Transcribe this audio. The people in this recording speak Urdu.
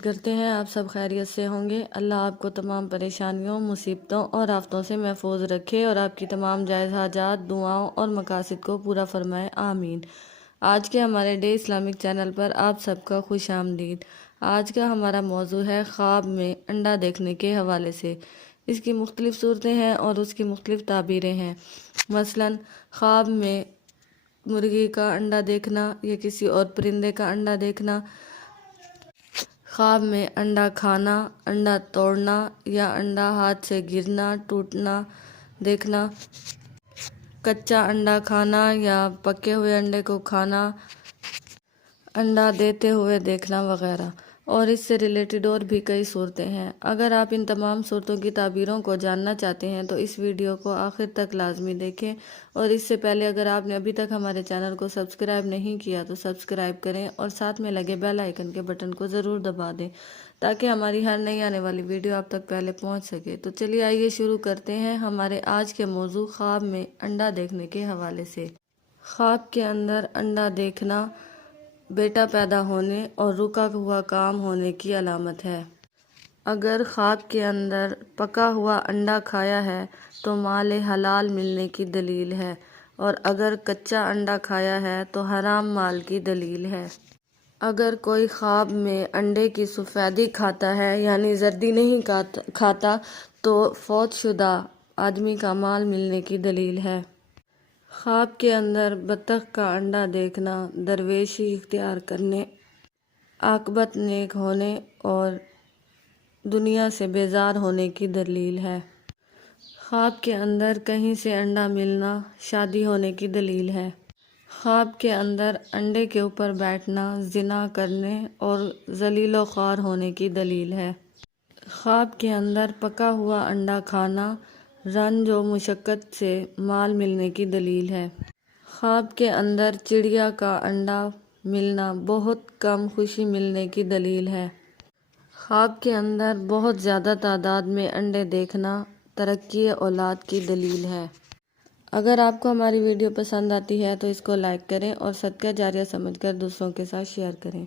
امید کرتے ہیں آپ سب خیریت سے ہوں گے۔ اللہ آپ کو تمام پریشانیوں، مصیبتوں اور آفتوں سے محفوظ رکھے اور آپ کی تمام جائز حاجات، دعاؤں اور مقاصد کو پورا فرمائے، آمین۔ آج کے ہمارے ڈے اسلامک چینل پر آپ سب کا خوش آمدید۔ آج کا ہمارا موضوع ہے خواب میں انڈا دیکھنے کے حوالے سے۔ اس کی مختلف صورتیں ہیں اور اس کی مختلف تعبیریں ہیں۔ مثلاً خواب میں مرغی کا انڈا دیکھنا یا کسی اور پرندے کا انڈا دیکھنا، خواب میں انڈا کھانا، انڈا توڑنا یا انڈا ہاتھ سے گرنا، ٹوٹنا دیکھنا، کچا انڈا کھانا یا پکے ہوئے انڈے کو کھانا، انڈا دیتے ہوئے دیکھنا وغیرہ، اور اس سے ریلیٹڈ اور بھی کئی صورتیں ہیں۔ اگر آپ ان تمام صورتوں کی تعبیروں کو جاننا چاہتے ہیں تو اس ویڈیو کو آخر تک لازمی دیکھیں، اور اس سے پہلے اگر آپ نے ابھی تک ہمارے چینل کو سبسکرائب نہیں کیا تو سبسکرائب کریں اور ساتھ میں لگے بیل آئیکن کے بٹن کو ضرور دبا دیں تاکہ ہماری ہر نئی آنے والی ویڈیو آپ تک پہلے پہنچ سکے۔ تو چلیے آئیے شروع کرتے ہیں ہمارے آج کے موضوع خواب میں انڈا دیکھنے کے حوالے سے۔ خواب کے اندر انڈا دیکھنا بیٹا پیدا ہونے اور رکا ہوا کام ہونے کی علامت ہے۔ اگر خواب کے اندر پکا ہوا انڈا کھایا ہے تو مال حلال ملنے کی دلیل ہے، اور اگر کچا انڈا کھایا ہے تو حرام مال کی دلیل ہے۔ اگر کوئی خواب میں انڈے کی سفیدی کھاتا ہے یعنی زردی نہیں کھاتا تو فوت شدہ آدمی کا مال ملنے کی دلیل ہے۔ خواب کے اندر بطخ کا انڈا دیکھنا درویشی اختیار کرنے، عاقبت نیک ہونے اور دنیا سے بیزار ہونے کی دلیل ہے۔ خواب کے اندر کہیں سے انڈا ملنا شادی ہونے کی دلیل ہے۔ خواب کے اندر انڈے کے اوپر بیٹھنا زنا کرنے اور ذلیل و خوار ہونے کی دلیل ہے۔ خواب کے اندر پکا ہوا انڈا کھانا رنج و مشقت سے مال ملنے کی دلیل ہے۔ خواب کے اندر چڑیا کا انڈا ملنا بہت کم خوشی ملنے کی دلیل ہے۔ خواب کے اندر بہت زیادہ تعداد میں انڈے دیکھنا ترقی اولاد کی دلیل ہے۔ اگر آپ کو ہماری ویڈیو پسند آتی ہے تو اس کو لائک کریں اور صدقہ جاریہ سمجھ کر دوسروں کے ساتھ شیئر کریں۔